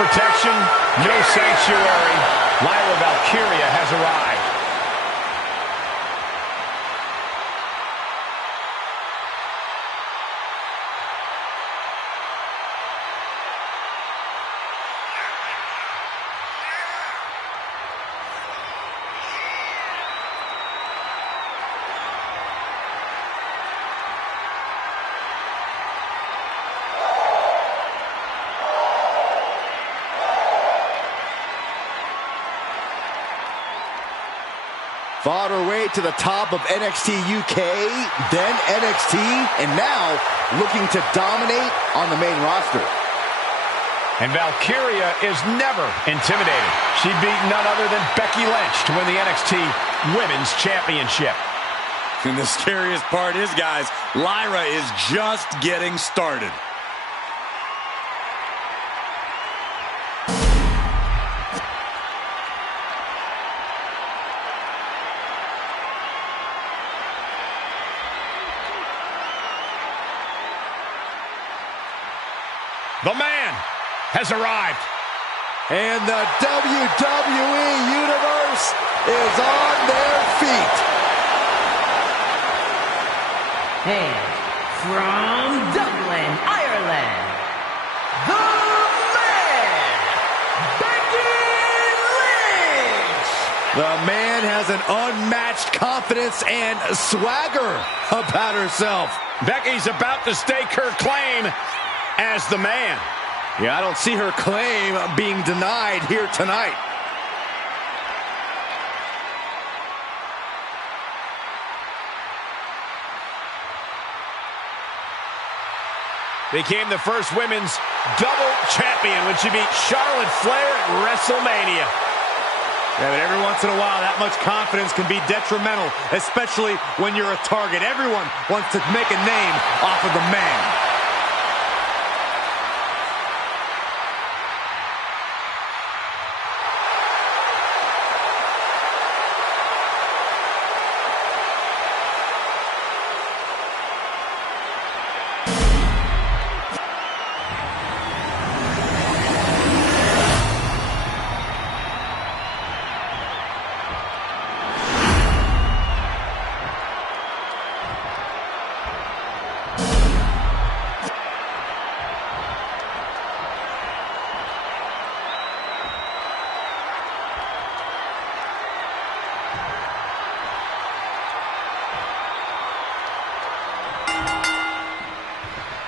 protection, no sanctuary. Lyra Valkyria has arrived. Fought her way to the top of NXT UK, then NXT, and now looking to dominate on the main roster. And Valkyria is never intimidated. She beat none other than Becky Lynch to win the NXT Women's Championship. And the scariest part is, guys, Lyra is just getting started. The man has arrived. And the WWE Universe is on their feet. And from Dublin, Ireland, the man, Becky Lynch. The man has an unmatched confidence and swagger about herself. Becky's about to stake her claim as the man. Yeah, I don't see her claim being denied here tonight. Became the first women's double champion when she beat Charlotte Flair at WrestleMania. Yeah, but every once in a while, that much confidence can be detrimental, especially when you're a target. Everyone wants to make a name off of the man.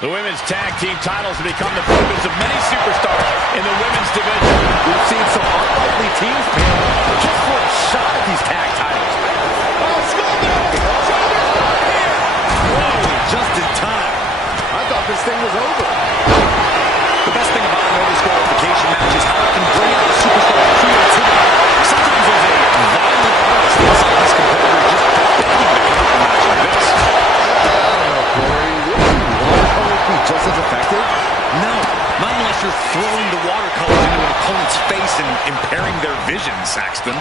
The women's tag team titles have become the focus of many superstars in the women's division. We've seen some unlikely teams pair up just for a shot at these tag titles. Oh, Whoa, just in time. I thought this thing was over. The best thing about a no disqualification match is how it can bring out a superstar creativity. Sometimes there's a violent artist inside this competitor just begging to come to a match like this. Just as effective? No, not unless you're throwing the watercolors into an opponent's face and impairing their vision, Saxton.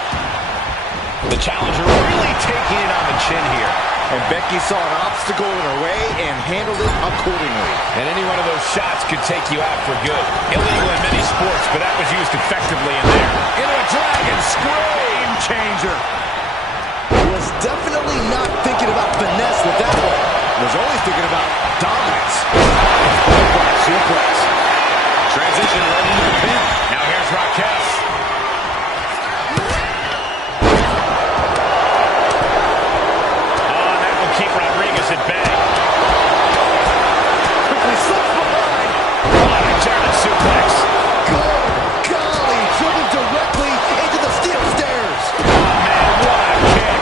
The challenger really taking it on the chin here. And Becky saw an obstacle in her way and handled it accordingly. And any one of those shots could take you out for good. Illegal in many sports, but that was used effectively in there. Into a dragon scream changer. Was definitely not thinking about finesse with that one. Was only thinking about dominance. Suplex. Transition right into the pin. Now here's Raquel. Oh, that will keep Rodriguez at bay. Quickly slips behind. What a German suplex. Good golly. Driven directly into the steel stairs. Oh, man, what a kick.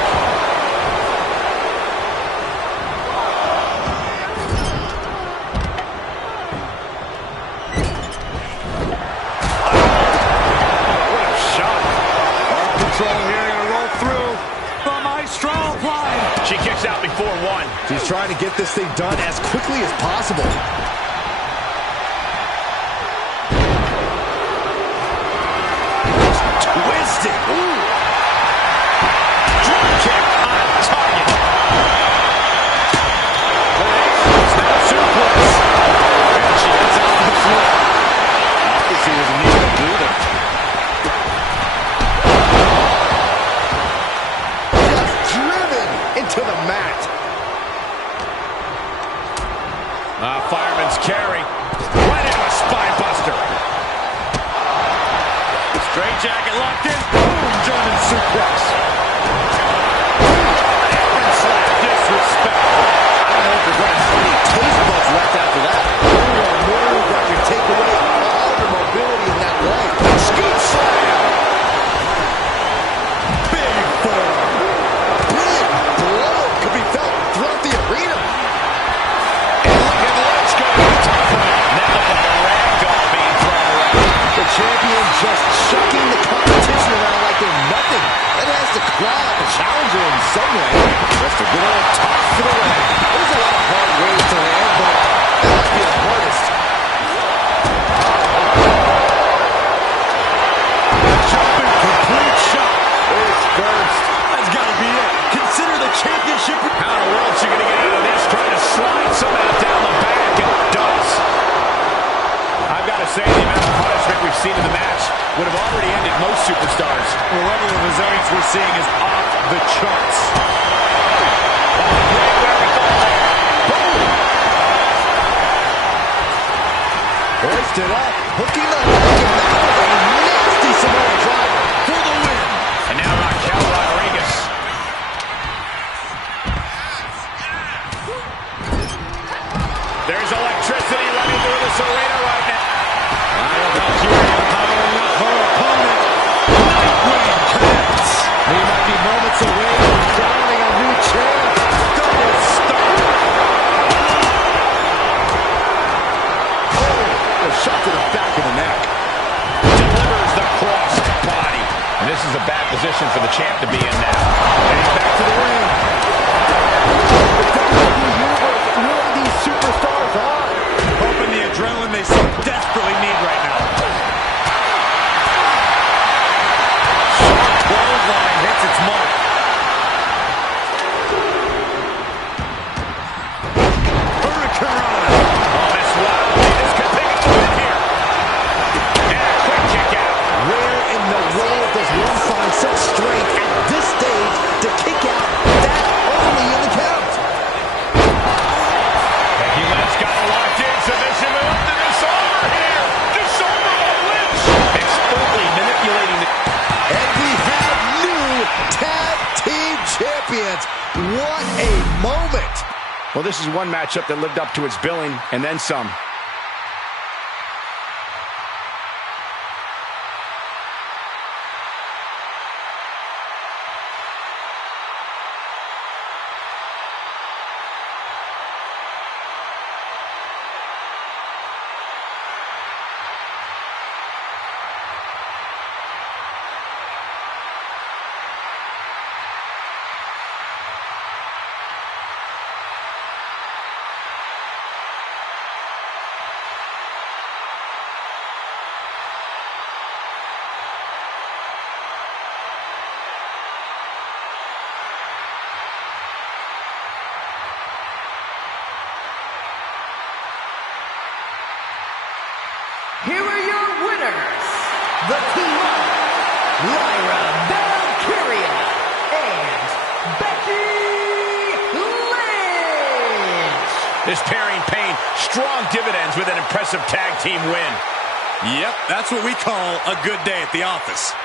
She kicks out before one. She's trying to get this thing done as quickly as possible. Twisted. Ooh. Drop kick on target. Snap suplex. And she gets out to the floor. Obviously, there's a need to Fireman's carry. Right into a spine buster. Straight jacket locked in. Boom! German suplex. Apron slap. Disrespectful. I don't know if there's any taste buds left after that. Move that can take away all the mobility in that leg. Scoop slam. Big form. Brilliant blow could be felt throughout the arena. And look at Lynch going to the top rope. That looked like a ragdoll being thrown around. The champion just shucking the competition around like they're nothing. That has to claw at the challenger in some way. Just a good old toss to the leg. There's a lot of hard ways to land, but that must be the hardest. Jumping complete shot. Face first. That's got to be it. Consider the championship. How in the world is she going to get out of this? Trying to slide somehow down the back, and it does. I've got to say, the amount of punishment we've seen in the match would have already ended most superstars. The level of resilience we're seeing is off the charts. Hoisted up, hooking the leg, and now a nasty Samoa drop for the win. And now Raquel Rodriguez. There's electricity running through this arena right now. Valkyria powering up her opponent. Nightwing connects. He might be moments away from crowning a new champ. Double stomp. Oh, a shot to the back of the neck. Delivers the crossed body. And this is a bad position for the champ to be in now. And he's back to the ring. The WWE Universe really these superstars are. Hoping the adrenaline they so desperately need right now. Sharp clothesline hits its mark. Hurricanrana. Oh, this wild. This could pick up the win here. And a quick kick out. Where in the world does one find such strength at this stage to kick out that early in the count? Becky Lynch got it locked in. Submission move to disarmer here. Disarmer of Lynch. Expertly manipulating the... And we have new tag team champions. What a moment. Well, this is one matchup that lived up to its billing and then some. Here are your winners, the team of Lyra Valkyria and Becky Lynch. This pairing paid strong dividends with an impressive tag team win. Yep, that's what we call a good day at the office.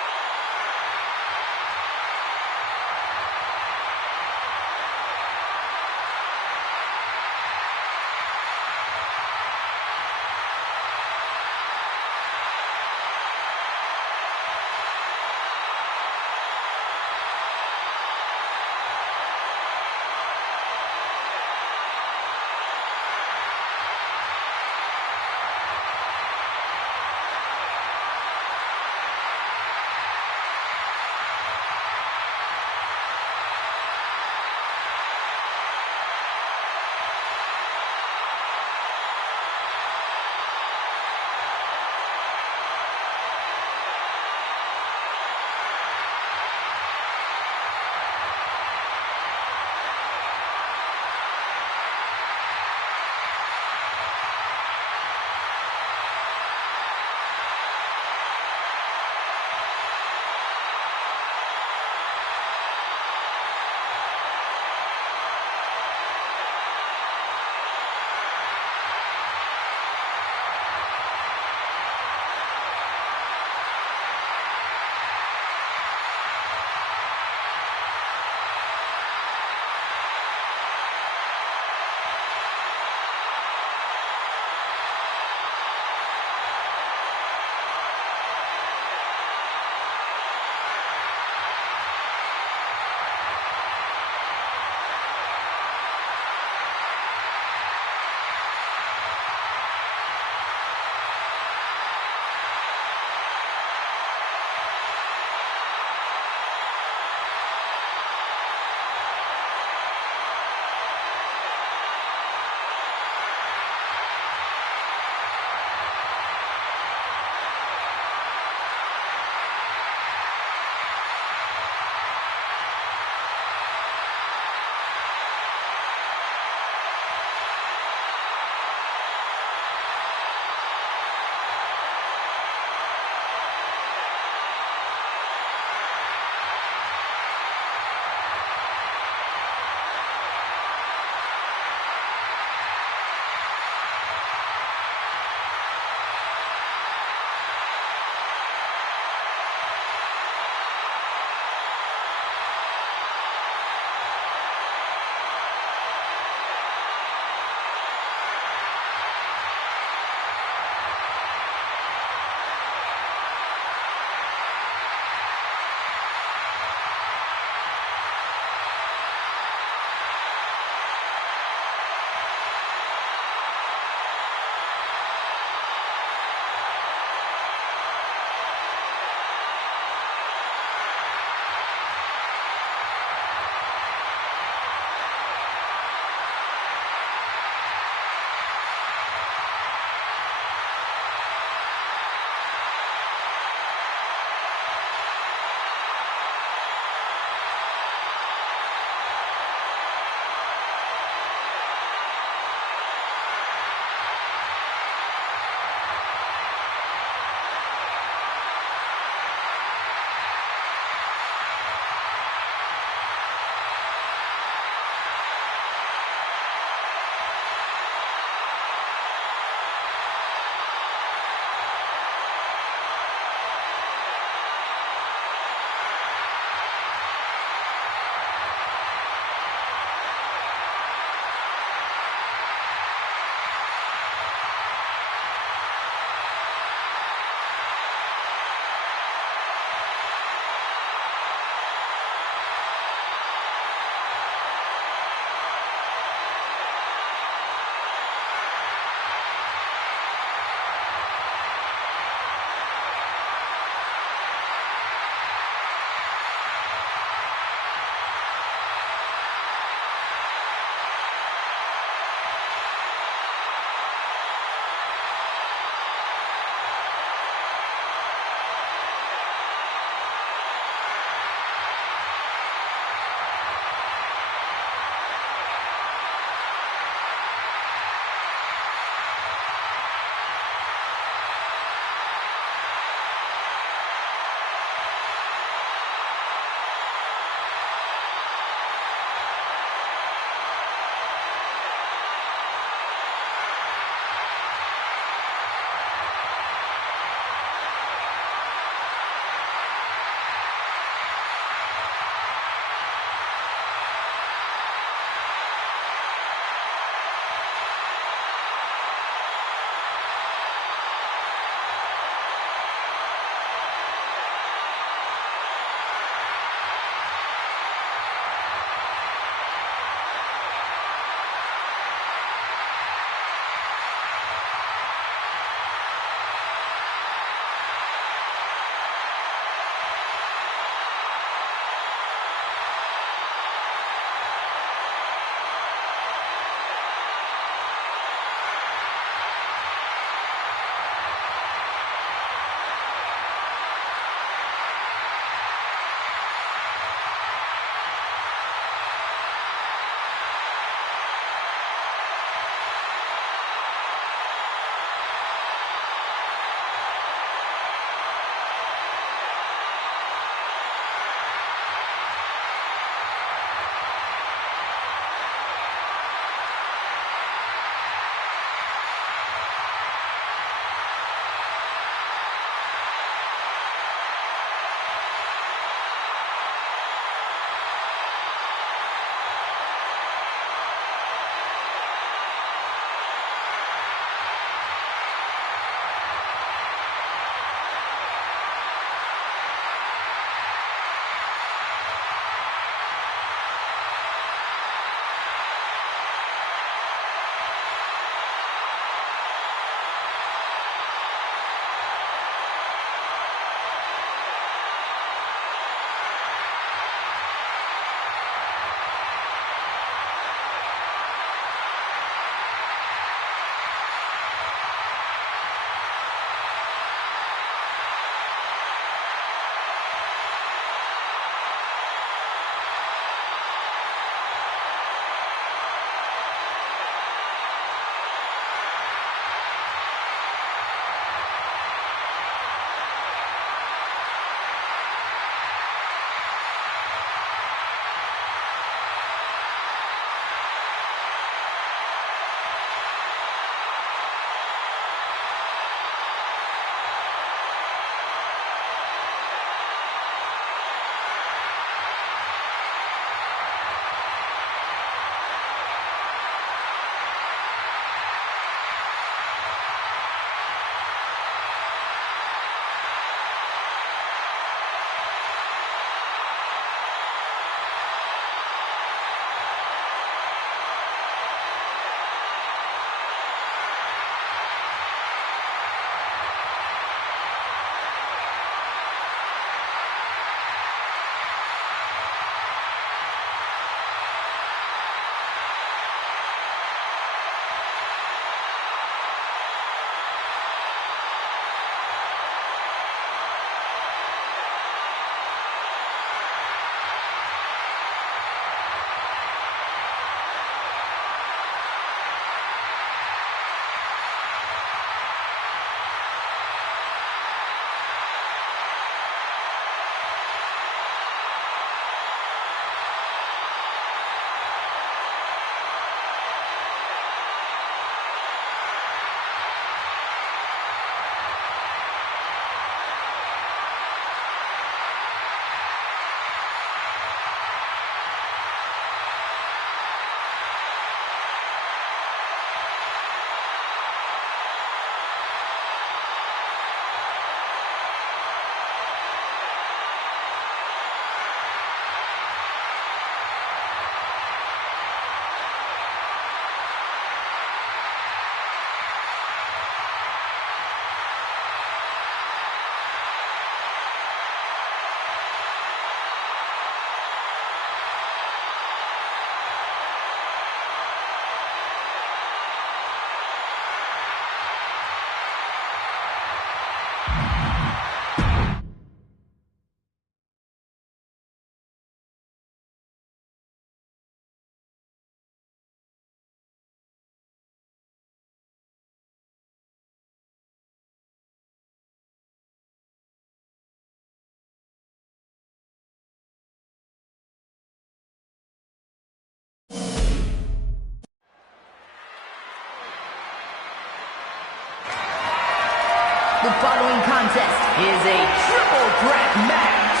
is a triple threat match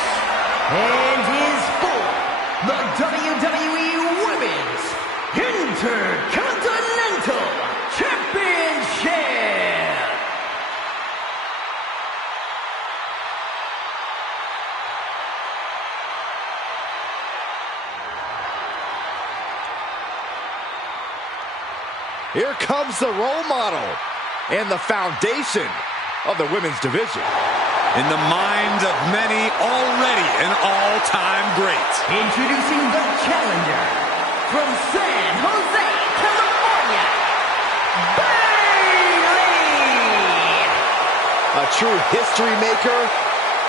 and is for the WWE Women's Intercontinental Championship. Here comes the role model and the foundation of the women's division. In the minds of many, already an all-time great. Introducing the challenger from San Jose, California, Bayley! A true history maker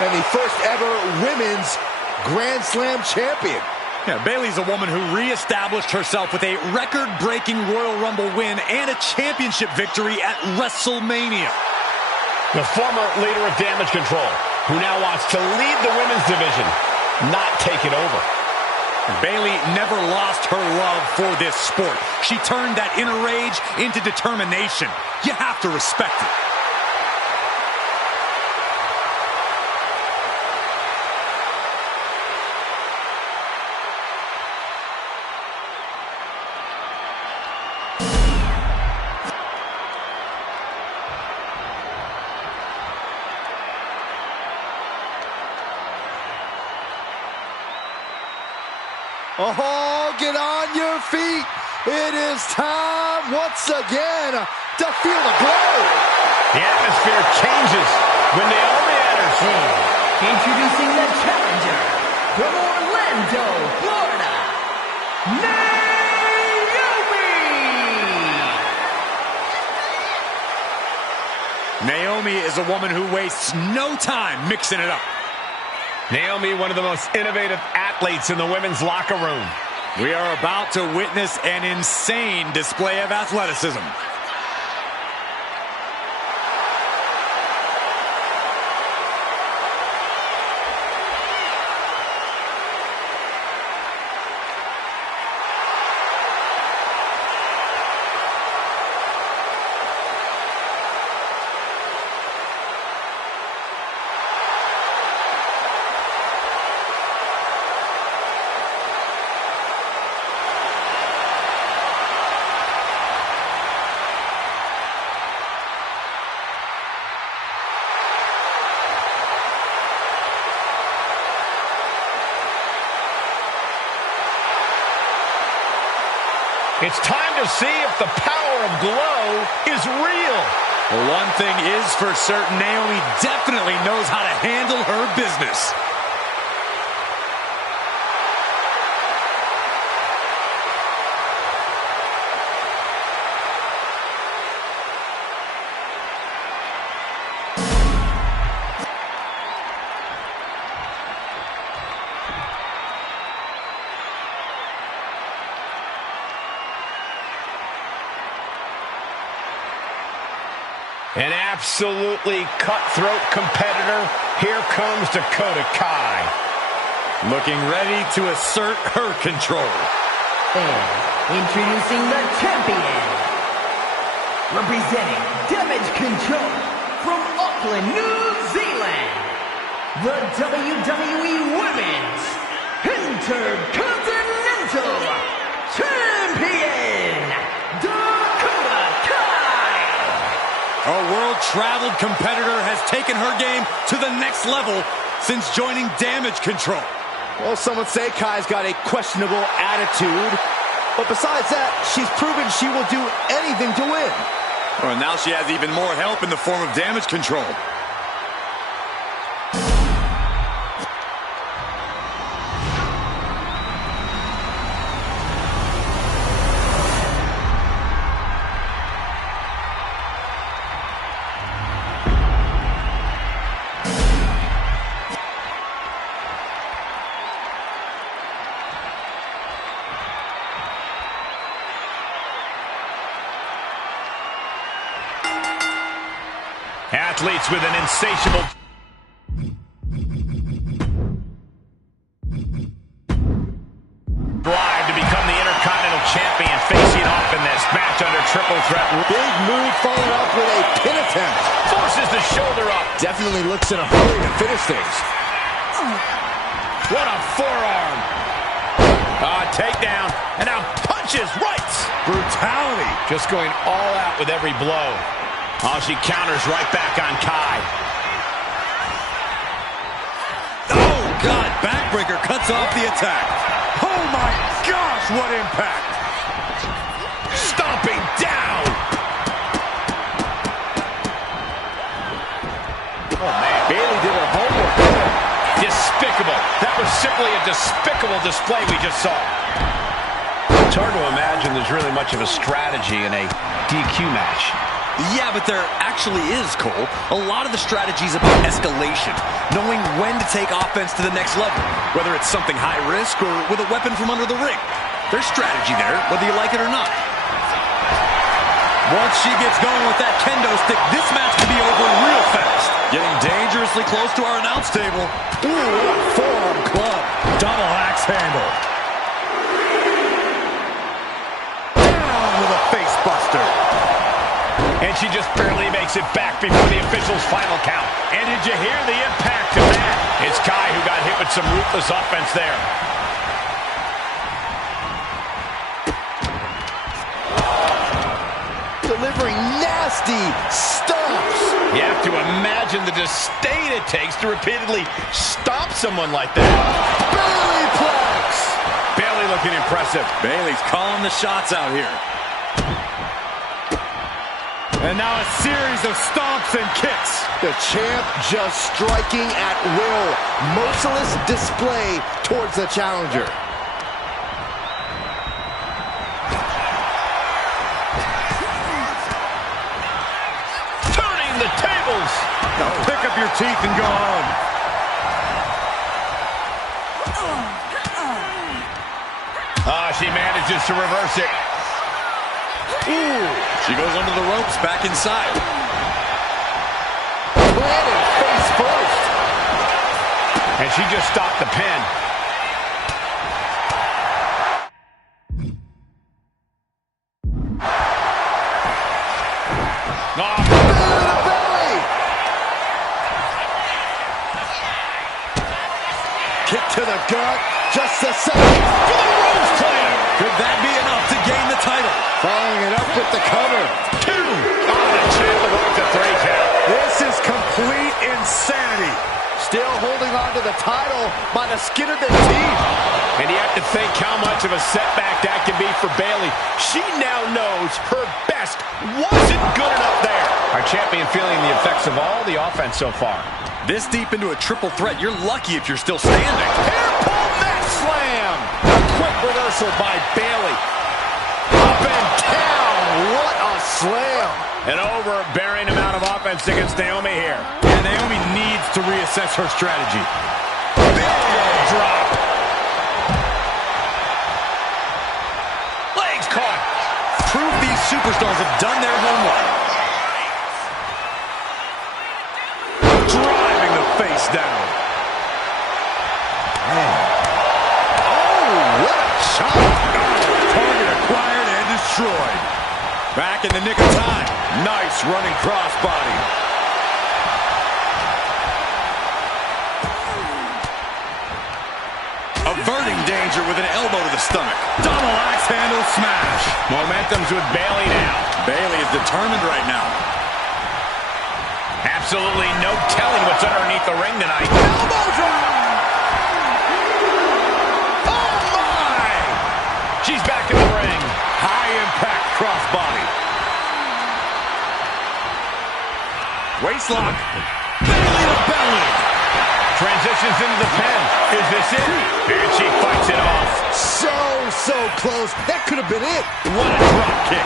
and the first ever women's Grand Slam champion. Yeah, Bayley's a woman who reestablished herself with a record-breaking Royal Rumble win and a championship victory at WrestleMania. The former leader of Damage Control, who now wants to lead the women's division, not take it over. Bayley never lost her love for this sport. She turned that inner rage into determination. You have to respect it. Oh, get on your feet. It is time once again to feel the glow. The atmosphere changes when Naomi enters. And introducing the challenger from Orlando, Florida, Naomi is a woman who wastes no time mixing it up. Naomi, one of the most innovative athletes in the women's locker room. We are about to witness an insane display of athleticism. It's time to see if the power of glow is real. Well, one thing is for certain, Naomi definitely knows how to handle her business. An absolutely cutthroat competitor. Here comes Dakota Kai. Looking ready to assert her control. And introducing the champion, representing Damage Control from Auckland, New Zealand, the WWE Women's Intercontinental Champion, Dakota Kai! Our world-traveled competitor has taken her game to the next level since joining Damage Control. Well, some would say Kai's got a questionable attitude, but besides that, she's proven she will do anything to win. Well, now she has even more help in the form of Damage Control. Athletes with an insatiable drive to become the Intercontinental Champion, facing off in this match under triple threat. Big move followed up with a pin attempt. Forces Launches the shoulder up. Definitely looks in a hurry to finish things. What a forearm. Takedown. And now punches right. Brutality. Just going all out with every blow. Oh, she counters right back on Kai. Oh, God. Backbreaker cuts off the attack. Oh, my gosh. What impact. Stomping down. Oh, man. Bayley did her homework. Despicable. That was simply a despicable display we just saw. It's hard to imagine there's really much of a strategy in a DQ match. Yeah, but there actually is, Cole. A lot of the strategy is about escalation, knowing when to take offense to the next level, whether it's something high risk or with a weapon from under the ring. There's strategy there, whether you like it or not. Once she gets going with that kendo stick, this match could be over real fast. Getting dangerously close to our announce table. Ooh, what a forearm club. Double axe handle. Down with a face buster. And she just barely makes it back before the official's final count. And did you hear the impact of that? It's Kai who got hit with some ruthless offense there. Delivering nasty stomps. You have to imagine the disdain it takes to repeatedly stomp someone like that. Bayley plex. Bayley looking impressive. Bayley's calling the shots out here. And now a series of stomps and kicks. The champ just striking at will. Merciless display towards the challenger. Turning the tables. Now pick up your teeth and go home. She manages to reverse it. Ooh, she goes under the ropes, back inside. Planted face first. And she just stopped the pin. Kick to the gut, just a second. For the Rose Slam. Could that be enough to gain the title? Following it up with the cover. 2. Oh, the champ avoids a 3 count. This is complete insanity. Still holding on to the title by the skin of their teeth. And you have to think how much of a setback that can be for Bayley. She now knows her best wasn't good enough there. Our champion feeling the effects of all the offense so far. This deep into a triple threat, you're lucky if you're still standing. Hair pull mat slam. A quick reversal by Bayley. Up and down. What a slam. An overbearing amount of offense against Naomi here. And Naomi needs to reassess her strategy. Big drop. Legs caught. Proof these superstars have done their homework. Driving the face down. Oh, what a shot. Target acquired and destroyed. Back in the nick of time. Nice running crossbody. Averting danger with an elbow to the stomach. Double axe handle smash. Momentum's with Bayley now. Bayley is determined right now. Absolutely no telling what's underneath the ring tonight. Elbow drop! Oh, my! She's back in the ring. High impact crossbody. Waistlock. Bayley to belly. Transitions into the pin. Is this it? And she fights it off. So close. That could have been it. What a drop kick.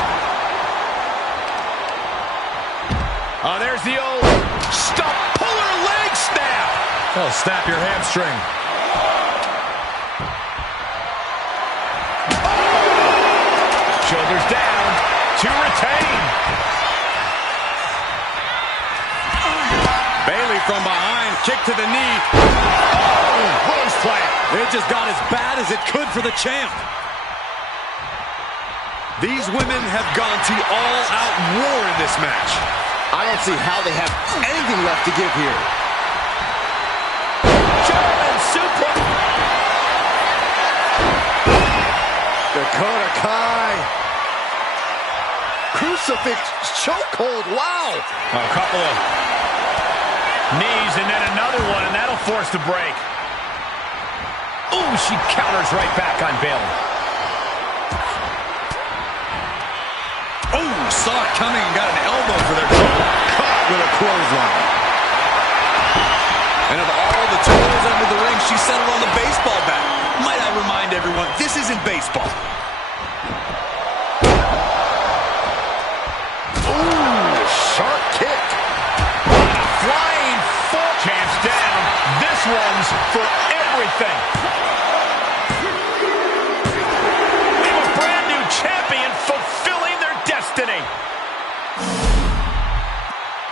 Oh, there's the old stump puller leg snap. Oh, snap your hamstring. Shoulders down to retain. Bayley from behind, kick to the knee. Oh, rose plant. It just got as bad as it could for the champ. These women have gone to all-out war in this match. I don't see how they have anything left to give here. German suplex. Dakota Kai. Crucifix chokehold. Wow. A couple of knees and then another one, and that'll force the break. Ooh, she counters right back on Bayley. Oh, saw it coming and got an elbow for their trouble. Caught with a clothesline. And of all the tools under the ring, she settled on the baseball bat. Might I remind everyone, this isn't baseball. Ooh, sharp kick. A flying foot. Champs down. This one's for everything. We have a brand new champion fulfilling their destiny.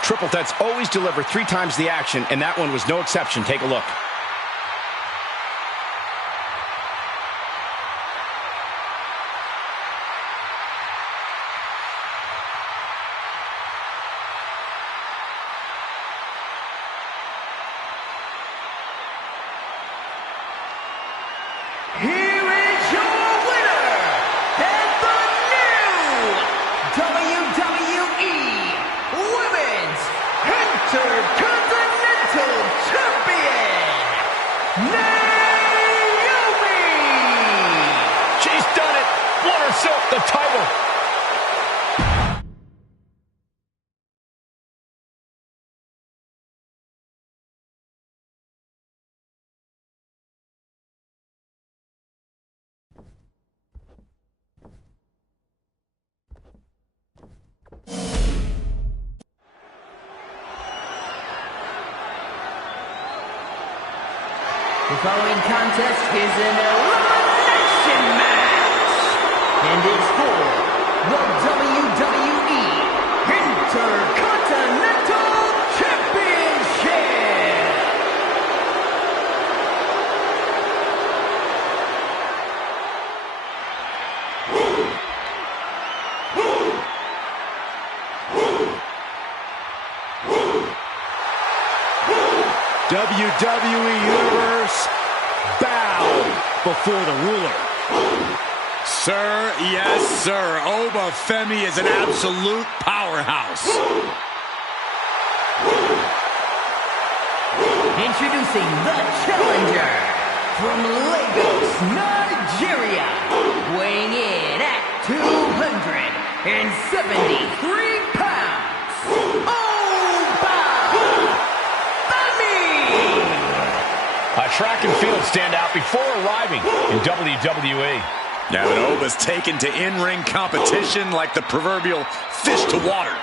Triple threats always deliver 3 times the action, and that one was no exception. Take a look. Here is your winner, and the new WWE Women's Intercontinental Champion, Naomi! She's done it. Won herself the title. The following contest is an elimination match, and it's for the WWE Intercontinental Championship. WWE Universe, bow before the ruler. Sir, yes, sir. Oba Femi is an absolute powerhouse. Introducing the challenger from Lagos, Nigeria, weighing in at 273 pounds. A track and field standout before arriving in WWE. Yeah, but Oba's taken to in-ring competition like the proverbial fish to water.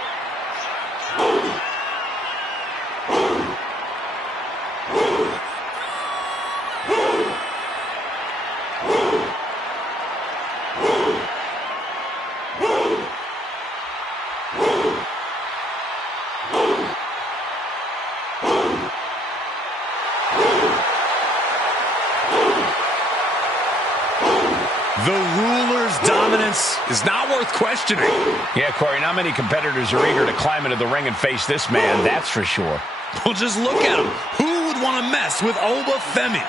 The ruler's dominance is not worth questioning. Yeah, Corey, not many competitors are eager to climb into the ring and face this man, that's for sure. Well, just look at him. Who would want to mess with Oba Femi?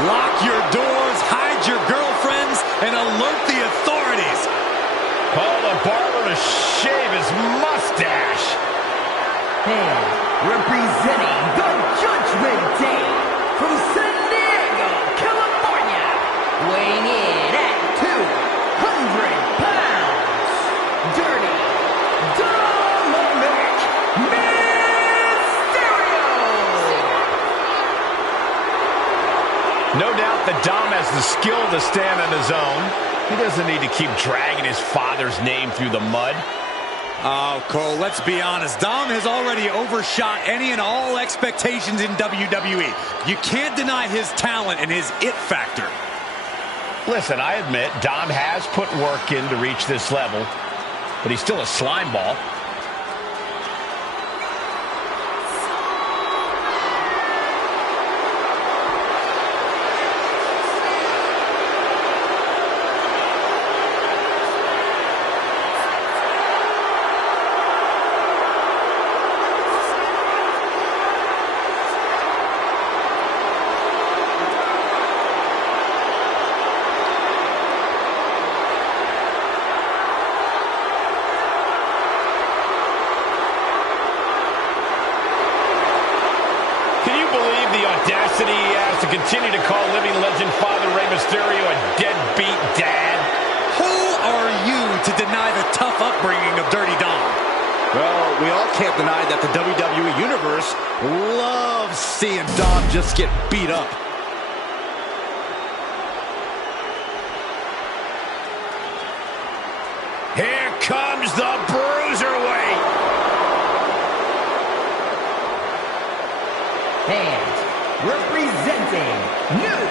Lock your doors, hide your girlfriends, and alert the authorities. Call the barber to shave his mustache. And representing the Judgment Day from San Diego, California, weighing in at 200 pounds, Dirty Dominic Mysterio. No doubt that Dom has the skill to stand on his own. He doesn't need to keep dragging his father's name through the mud. Oh, Cole, let's be honest. Dom has already overshot any and all expectations in WWE. You can't deny his talent and his it factor. Listen, I admit Dom has put work in to reach this level, but he's still a slime ball. Audacity he has to continue to call living legend Father Rey Mysterio a deadbeat dad. Who are you to deny the tough upbringing of Dirty Dom? Well, we all can't deny that the WWE Universe loves seeing Dom just get beat up. Here comes the Bruiserweight. And representing New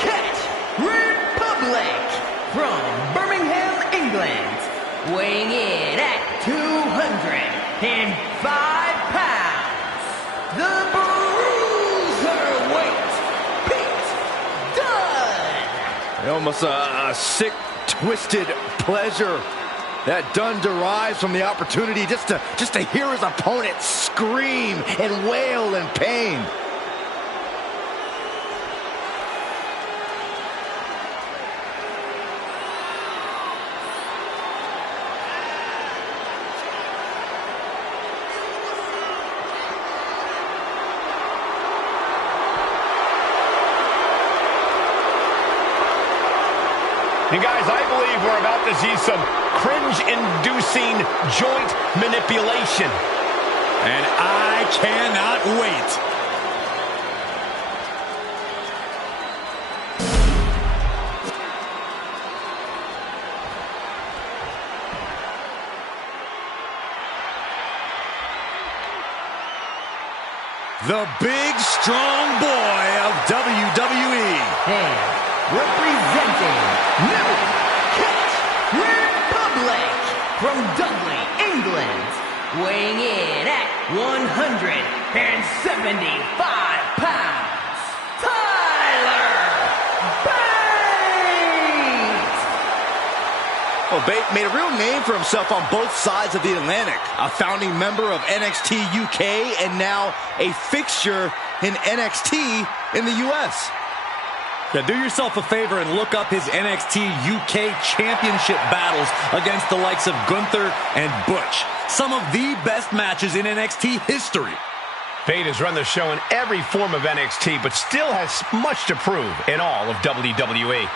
Kent Republic from Birmingham, England, weighing in at 205 pounds, the Bruiserweight, Pete Dunne. Almost a sick, twisted pleasure that Dunne derives from the opportunity just to hear his opponent scream and wail in pain. You guys, I believe we're about to see some cringe-inducing joint manipulation. And I cannot wait. The big, strong boy of WWE. And representing New Kent Republic from Dudley, England, weighing in at 175 pounds, Tyler Bate! Well, Bate made a real name for himself on both sides of the Atlantic. A founding member of NXT UK and now a fixture in NXT in the US. Now do yourself a favor and look up his NXT UK championship battles against the likes of Gunther and Butch. Some of the best matches in NXT history. Bate has run the show in every form of NXT, but still has much to prove in all of WWE.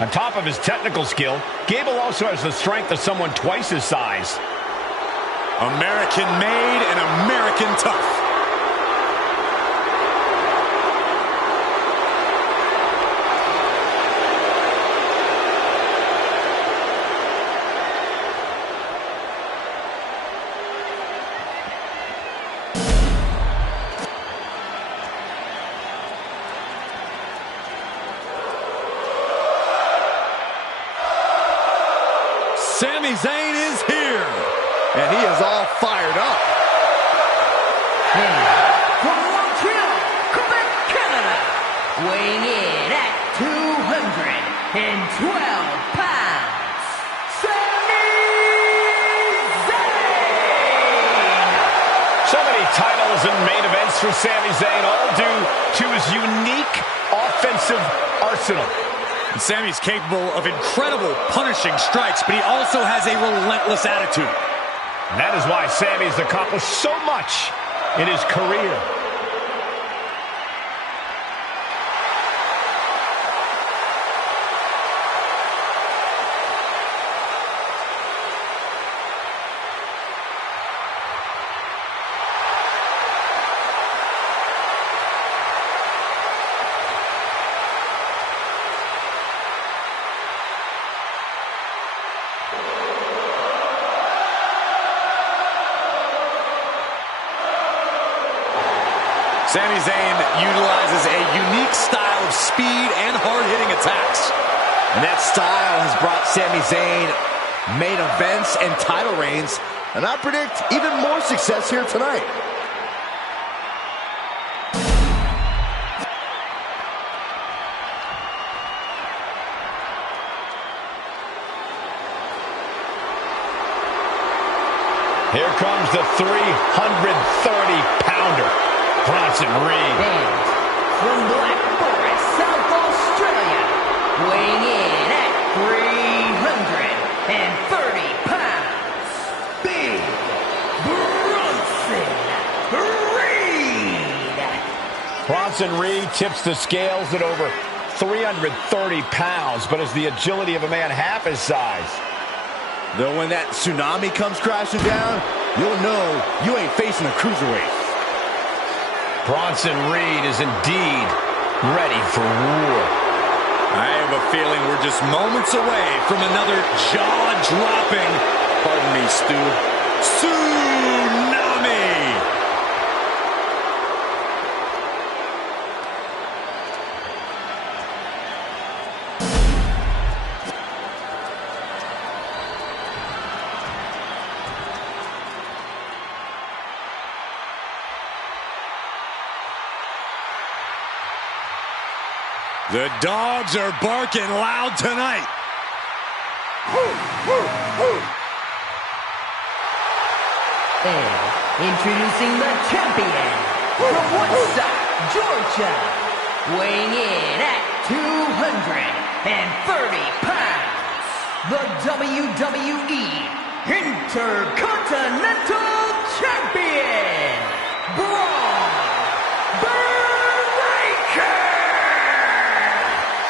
On top of his technical skill, Gable also has the strength of someone twice his size. American made and American tough. Sami Zayn is here, and he is all fired up. And from Montreal, Quebec, Canada, weighing in at 212 pounds, Sami Zayn. for Sami Zayn, all due to his unique offensive arsenal. And Sami's capable of incredible punishing strikes, but he also has a relentless attitude. And that is why Sami has accomplished so much in his career. Sami Zayn utilizes a unique style of speed and hard-hitting attacks. And that style has brought Sami Zayn main events and title reigns, and I predict even more success here tonight. Here comes the 330-pounder, Bronson Reed. And from Black Forest, South Australia, weighing in at 330 pounds, Big Bronson Reed. Bronson Reed tips the scales at over 330 pounds, but has the agility of a man half his size. Though when that tsunami comes crashing down, you'll know you ain't facing a cruiserweight. Bronson Reed is indeed ready for war. I have a feeling we're just moments away from another jaw-dropping, pardon me, Stu, tsunami! The dogs are barking loud tonight. And introducing the champion from Woodstock, Georgia, weighing in at 230 pounds, the WWE Intercontinental Champion, Braun Breaker!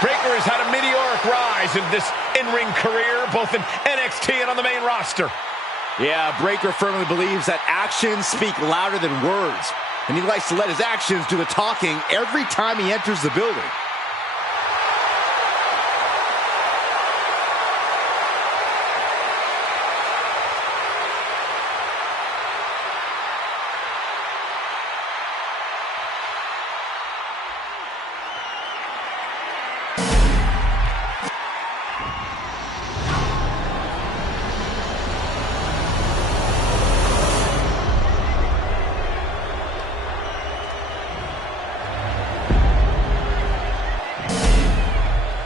Breaker has had a meteoric rise in this in-ring career, both in NXT and on the main roster. Yeah, Breaker firmly believes that actions speak louder than words, and he likes to let his actions do the talking every time he enters the building.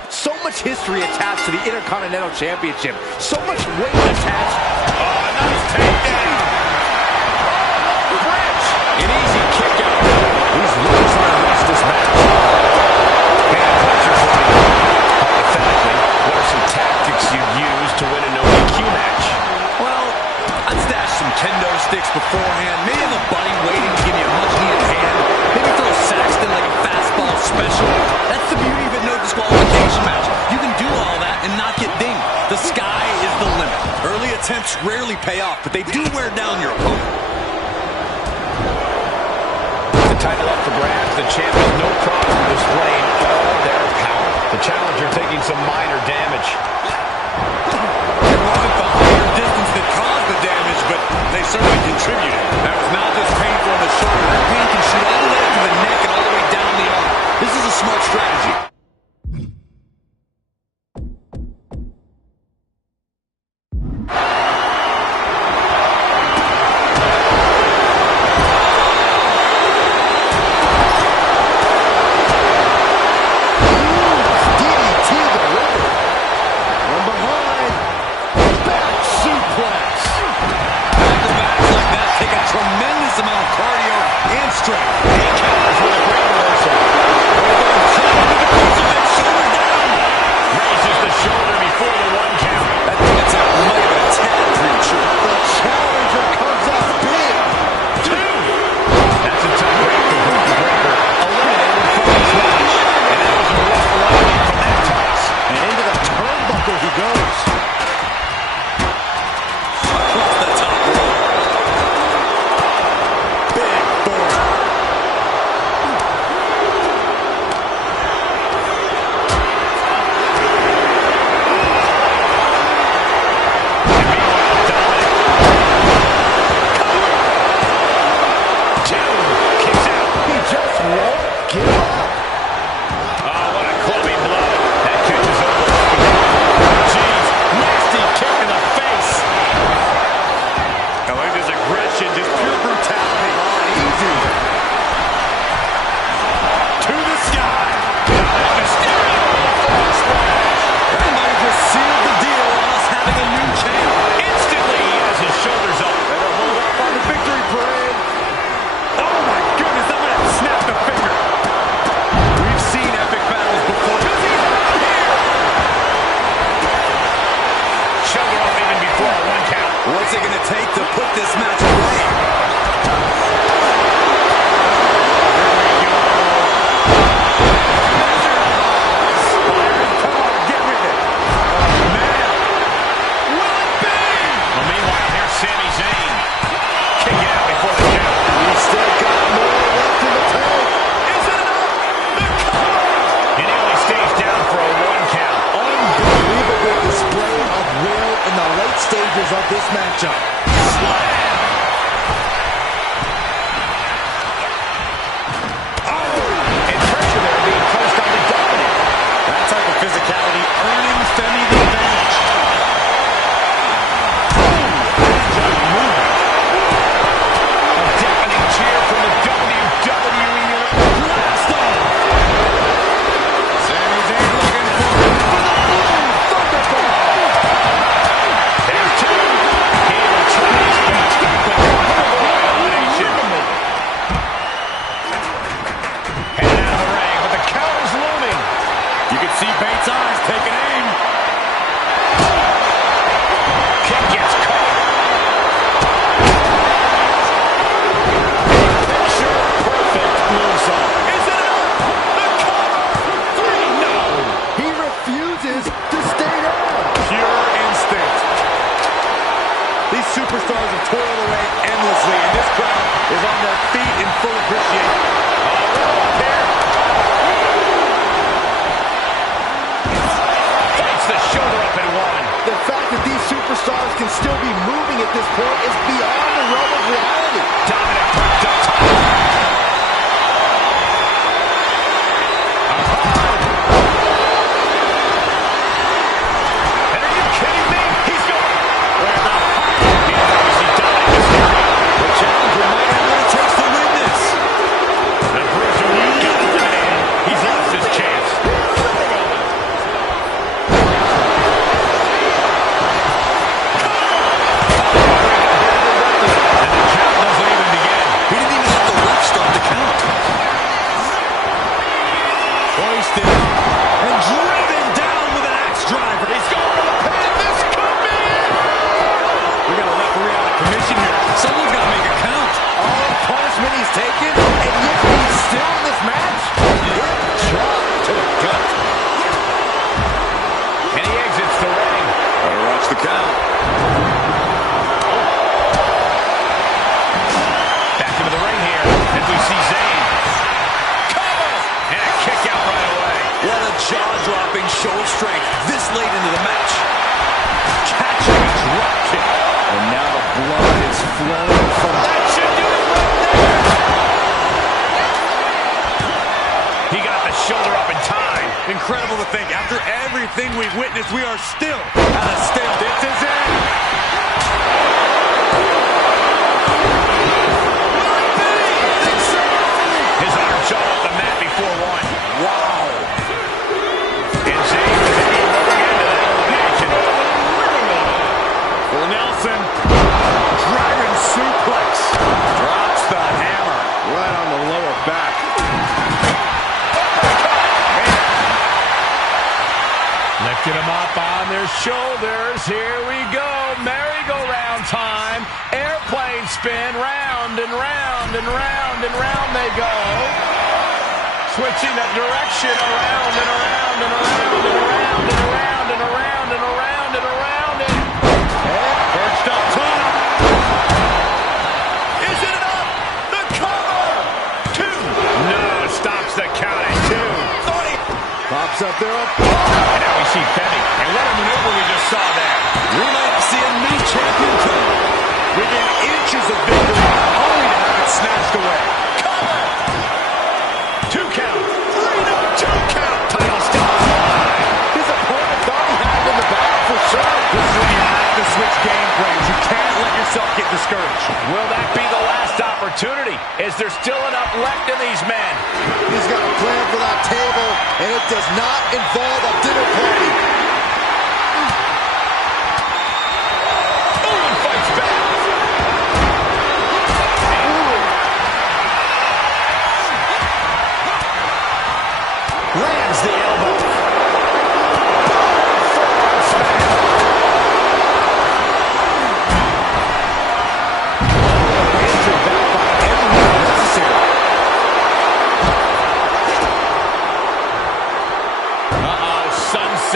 So much history attached to the Intercontinental Championship. So much weight attached. Oh, nice takedown. Oh, bridge. An easy kick out. He's really trying to rush this match. Bad puncher for you. Hypothetically, what are some tactics you'd use to win a no-DQ match? Well, I'd stash some kendo sticks beforehand, maybe have a buddy waiting to give you a much-needed hand, maybe throw Saxton like a fastball special. That's the beauty of a no disqualification match. You can do all that and not get dinged. The sky is the limit. Early attempts rarely pay off, but they do wear down your opponent. The title up for grabs. The champ has no problem displaying all their power. The challenger taking some minor damage. It wasn't the height or distance that caused the damage, but they certainly contributed. That was not just painful on the shoulder. That pain can shoot all the way up to the neck and all the way down the arm. This is a smart strategy. DDT delivered. From behind. Back suplex. Acrobatics like that take a tremendous amount of cardio and strength. this matchup. Slam! Oh! And pressure there being placed on the Dominant. That type of physicality earning Femi the advantage. A deafening cheer from the WWE unit. Blast off! Sami Zayn looking for Thunderbolt. There's two. He returns Bates with comfortable elimination. Headed out of the ring, but the counter's looming. You can see Bates' eyes taking aim. Kick gets caught. Picture perfect moonsault. Is it enough? The cover. 3, no. He refuses to stay down. Pure instinct. These superstars have toiled away endlessly, and this crowd is on their feet in full appreciation. Up here. Fights the shoulder up and one. The fact that these superstars can still be moving at this point is beyond the realm of reality. Dominic perked up top. And are you kidding me? He's going. Where the heart? He's obviously Dominic Mysterio. The challenger might have what it takes to win this. The Bruiser got the man. He's lost his chance. And the count doesn't even begin. He didn't even let the ref start the count. Hoisted and driven down with an axe driver. He's going for the pin. This could be it. We got a referee out of commission here. Someone's got to make a count. All the punishment he's taken, and yet he's still in this match. Hit shot to the gut. And he exits the ring. Better watch the count. Back into the ring here, and we see Zayn. Cover! And a kick out right away. What a jaw-dropping show of strength this late into the match. Catching a drop kick. And now the blood is flowing from... That should do it right there! He got the shoulder up in time. Incredible to think, after everything we've witnessed, we are still at a stalemate. This is it! His arm shot off the mat before one. Wow. And Zayn was able to work into that elimination. Full Nelson. Dragon suplex. Drops the hammer. Right on the lower back. Lifting him up on their shoulders. Here we go. Merry-go-round time. Airplane spin. Round and round and round and round they go. Switching that direction around and around and around and around and around and around and around and around and perched up top. Is it enough? The cover. 2. No, stops the count at 2. 30. Pops up there. And now we see Femi. And what a maneuver we just saw there. We might see a new champion come. Within inches of victory, only to have it snatched away. Cover! 2 count. 3, no, 2 count. Title still on the line. His opponent thought he had it in the back for sure. This is when you have to switch game plans. You can't let yourself get discouraged. Will that be the last opportunity? Is there still enough left in these men? He's got a plan for that table, and it does not involve a dinner party. Ooh, and fights back. Lands the elbow. Forearm smash. Answered back by everyone necessary. Uh-oh, sunset.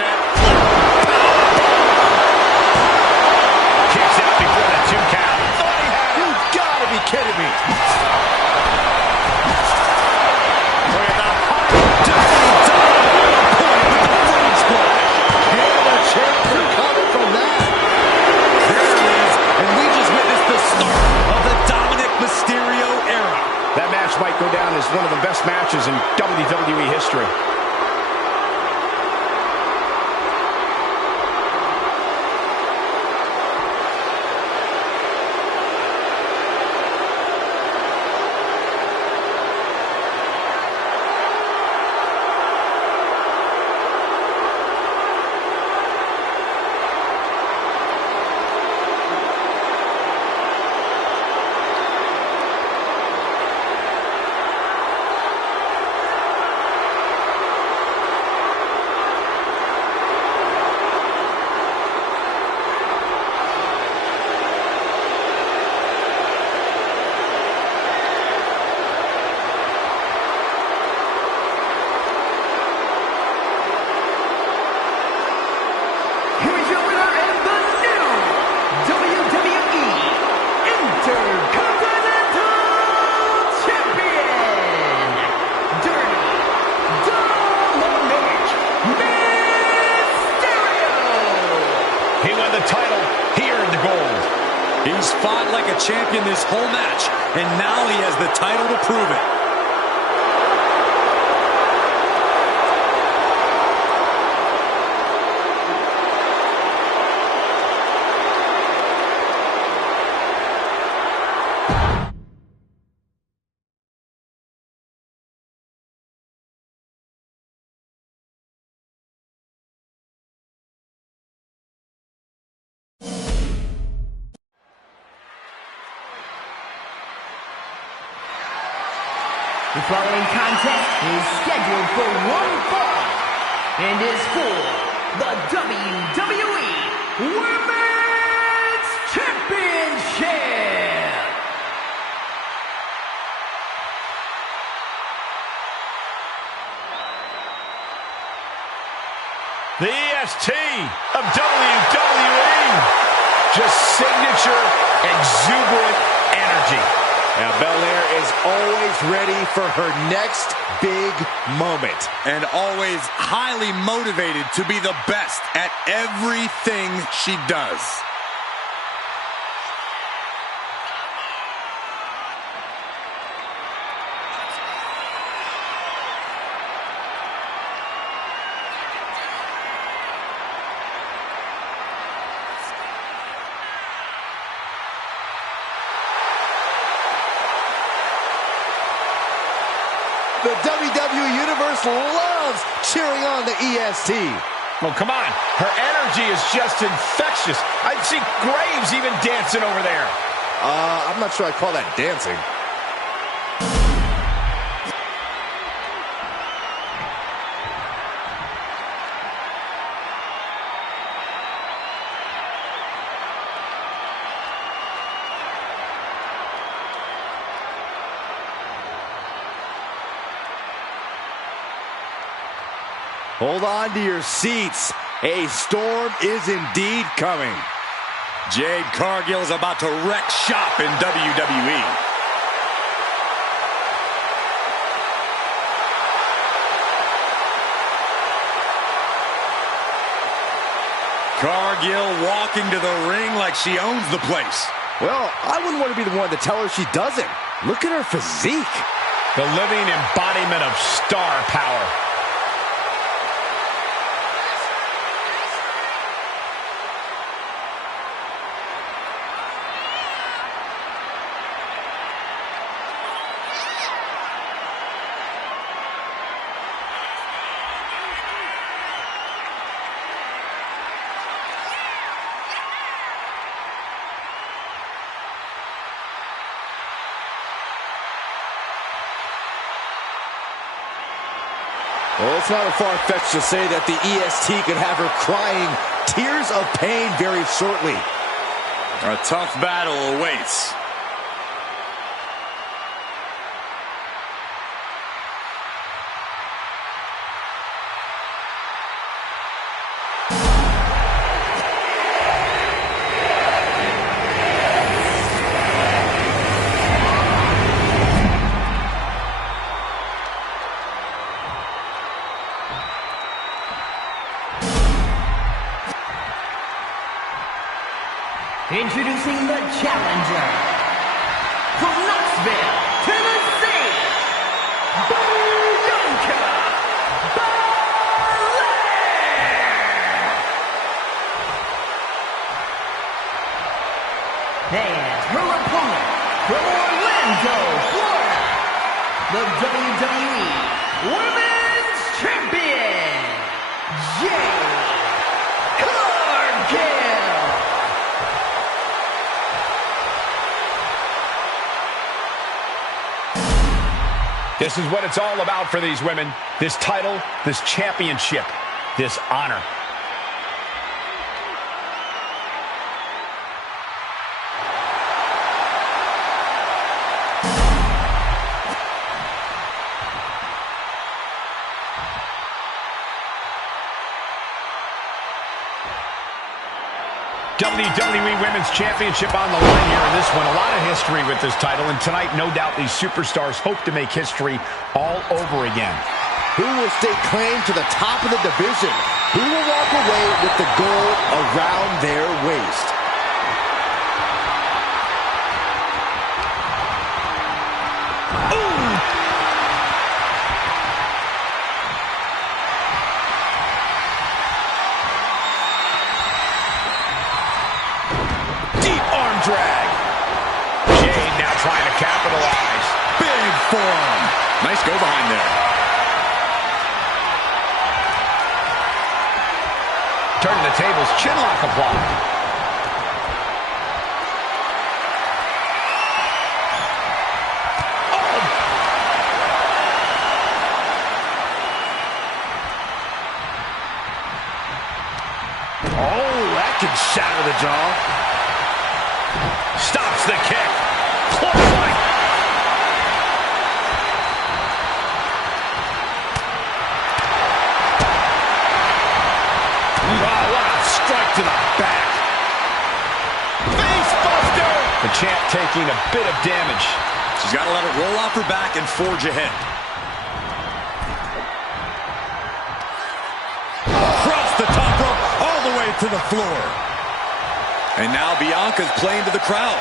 the title here in the gold. He's fought like a champion this whole match, and now he has the title to prove it. The following contest is scheduled for one fall and is for the WWE Women's Championship. The EST of WWE. Just signature, exuberant energy. Now, Belair is always ready for her next big moment. And always highly motivated to be the best at everything she does. The WWE Universe loves cheering on the EST. Well, come on. Her energy is just infectious. I'd see Graves even dancing over there. I'm not sure I call that dancing. Hold on to your seats. A storm is indeed coming. Jade Cargill is about to wreck shop in WWE. Cargill walking to the ring like she owns the place. Well, I wouldn't want to be the one to tell her she doesn't. Look at her physique. The living embodiment of star power. Well, it's not a far-fetched to say that the EST could have her crying tears of pain very shortly. A tough battle awaits. Introducing the challenger from Knoxville, Tennessee, Bianca Belair. And her opponent from Orlando, Florida, the WWE Women's Champion, Jade Cargill. This is what it's all about for these women. This title, this championship, this honor. WWE Women's Championship on the line here in this one. A lot of history with this title, and tonight, no doubt, these superstars hope to make history all over again. Who will stake claim to the top of the division? Who will walk away with the gold around their waist? Ooh! Deep arm drag. Jade now trying to capitalize. Big forearm. Nice go behind there. Turning the tables, chinlock applied. Oh, that can shatter the jaw. Stops the kick. Clothesline. Wow, what a strike to the back. Face buster. The champ taking a bit of damage. She's got to let it roll off her back and forge ahead. Across the top rope, all the way to the floor. And now Bianca's playing to the crowd.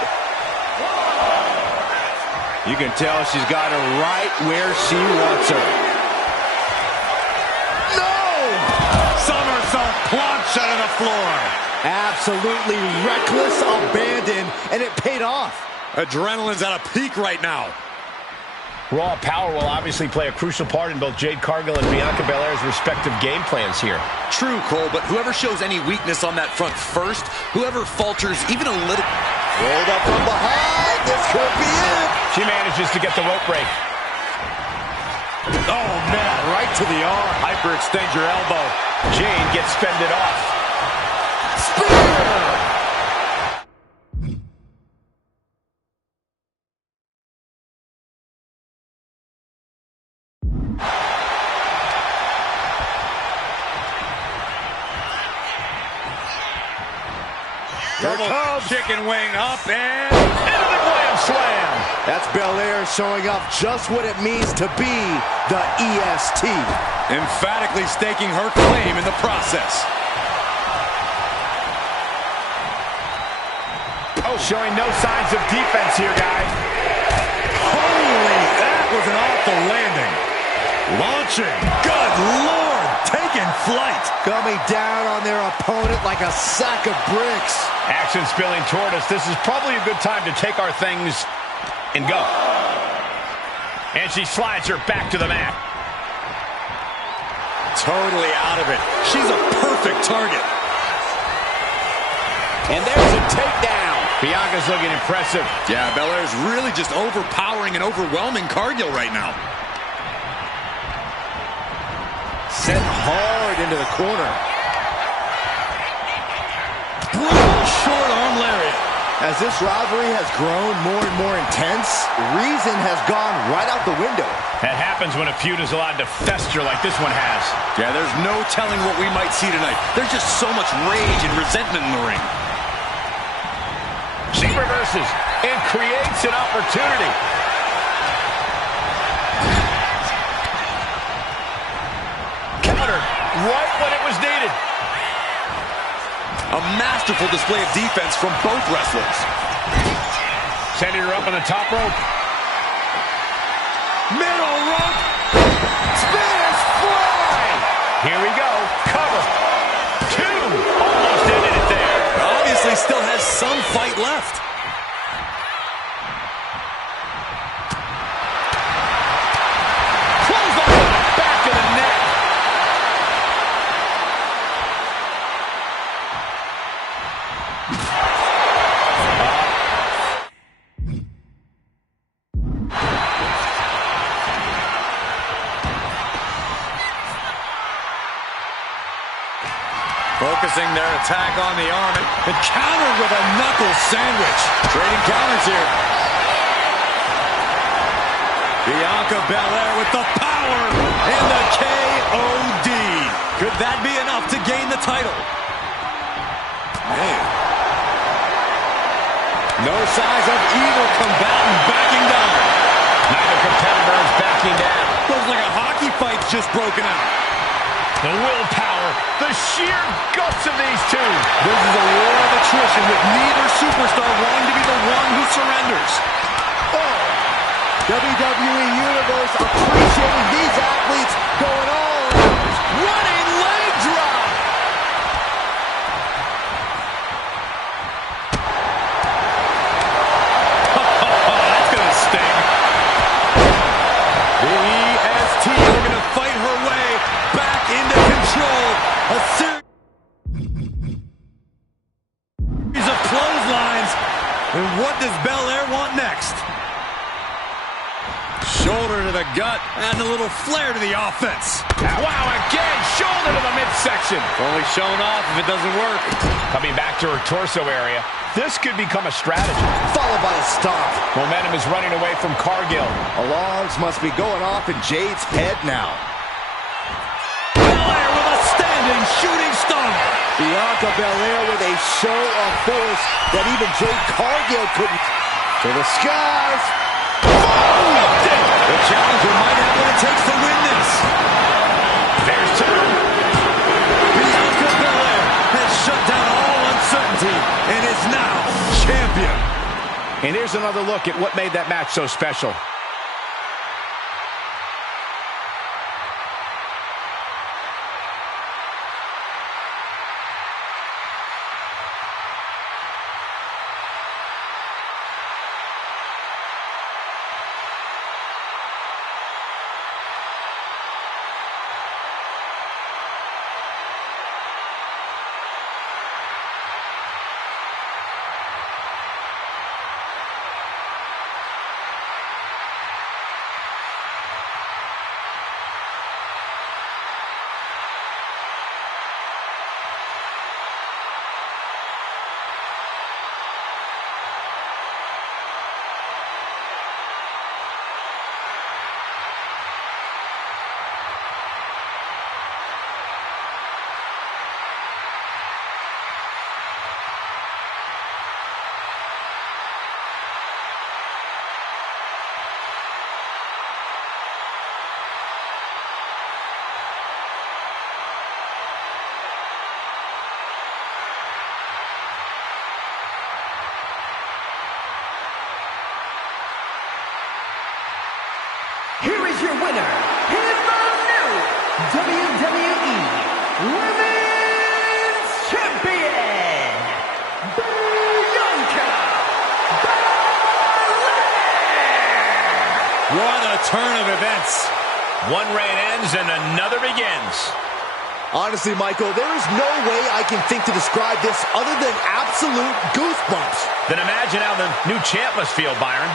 You can tell she's got her right where she wants her. Somersault plunge to the floor. Absolutely reckless abandon, and it paid off. Adrenaline's at a peak right now. Raw power will obviously play a crucial part in both Jade Cargill and Bianca Belair's respective game plans here. True, Cole, but whoever shows any weakness on that front first, whoever falters even a little... Rolled up from behind. This could be it. She manages to get the rope break. Oh, man, right to the arm. Hyperextend your elbow. Jade gets fended off. Spear! Double chicken wing up and into the glam slam. That's Belair showing off just what it means to be the EST. Emphatically staking her claim in the process. Oh, showing no signs of defense here, guys. Holy, that was an awful landing. Launching. Good Lord, taking flight. Coming down on their opponent like a sack of bricks. Action spilling toward us. This is probably a good time to take our things and go. And she slides her back to the mat. Totally out of it. She's a perfect target. And there's a takedown. Bianca's looking impressive. Yeah, Belair's really just overpowering and overwhelming Cargill right now. Sent hard into the corner. Brutal short arm lariat. As this rivalry has grown more and more intense, reason has gone right out the window. That happens when a feud is allowed to fester like this one has. Yeah, there's no telling what we might see tonight. There's just so much rage and resentment in the ring. She reverses and creates an opportunity. Countered right when it was needed. A masterful display of defense from both wrestlers. Sending her up on the top rope. Middle rope. Spanish fly! Here we go. Cover. Two. Almost ended it there. Obviously still has some fight left. Close on the back of the neck. Focusing their attack on the arm and countered with a knuckle sandwich. Trading counters here. Bianca Belair with the power and the KOD. Could that be enough to gain the title? Man. No signs of either combatant backing down. Neither competitor is backing down. Looks like a hockey fight's just broken out. The willpower, the sheer guts of these two. This is a war of attrition with neither superstar wanting to be the one who surrenders. Oh. WWE Universe appreciating these athletes going all out. Running leg drop. That's going to sting. The EST are going to fight her way back into control. A series of clotheslines. And what does Belair want next? Shoulder to the gut, adding a little flair to the offense. Wow, again, shoulder to the midsection. Only shown off if it doesn't work. Coming back to her torso area. This could become a strategy. Followed by a stomp. Momentum is running away from Cargill. Alarms must be going off in Jade's head now. Belair with a standing shooting star. Bianca Belair with a show of force that even Jade Cargill couldn't. To the skies. The challenger might have what it takes to win this. There's two. Bianca Belair has shut down all uncertainty and is now champion. And here's another look at what made that match so special. Here is your winner, in the new WWE Women's Champion, Bianca Belair! What a turn of events. One reign ends and another begins. Honestly, Michael, there is no way I can think to describe this other than absolute goosebumps. Then imagine how the new champ must feel, Byron.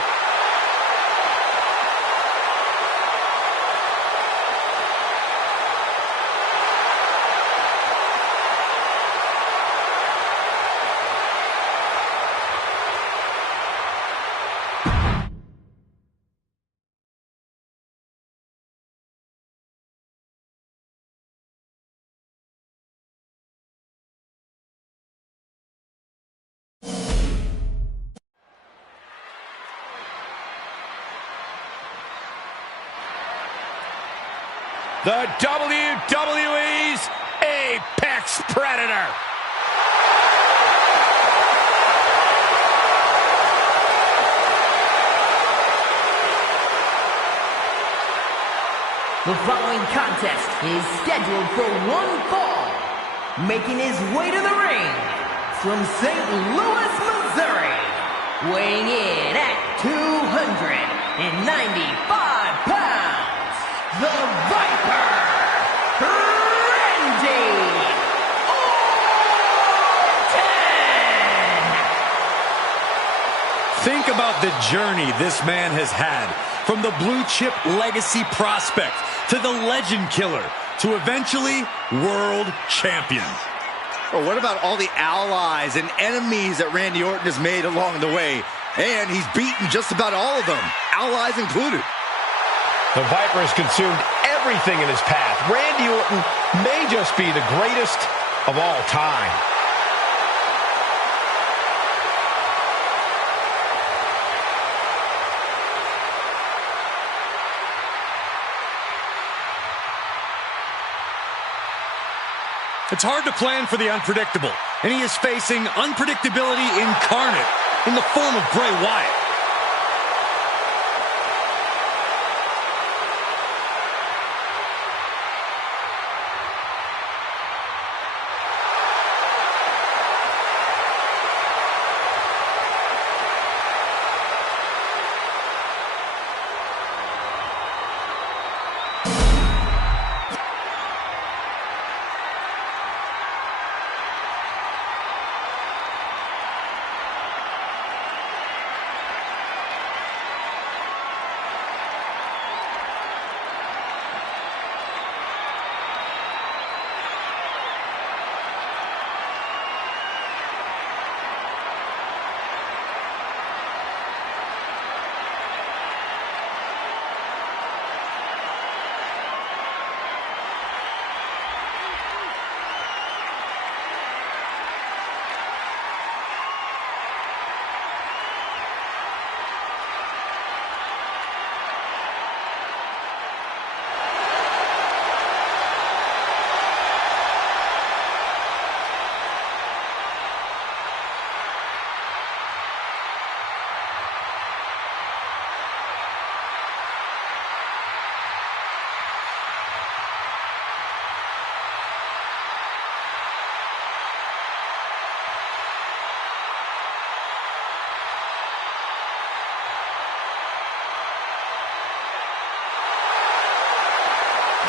The WWE's Apex Predator. The following contest is scheduled for one fall. Making his way to the ring from St. Louis, Missouri. Weighing in at 295 pounds. The Viper, Randy Orton! Think about the journey this man has had. From the blue chip legacy prospect to the legend killer to eventually world champion. Well, what about all the allies and enemies that Randy Orton has made along the way? And he's beaten just about all of them, allies included. The Viper has consumed everything in his path. Randy Orton may just be the greatest of all time. It's hard to plan for the unpredictable, and he is facing unpredictability incarnate in the form of Bray Wyatt.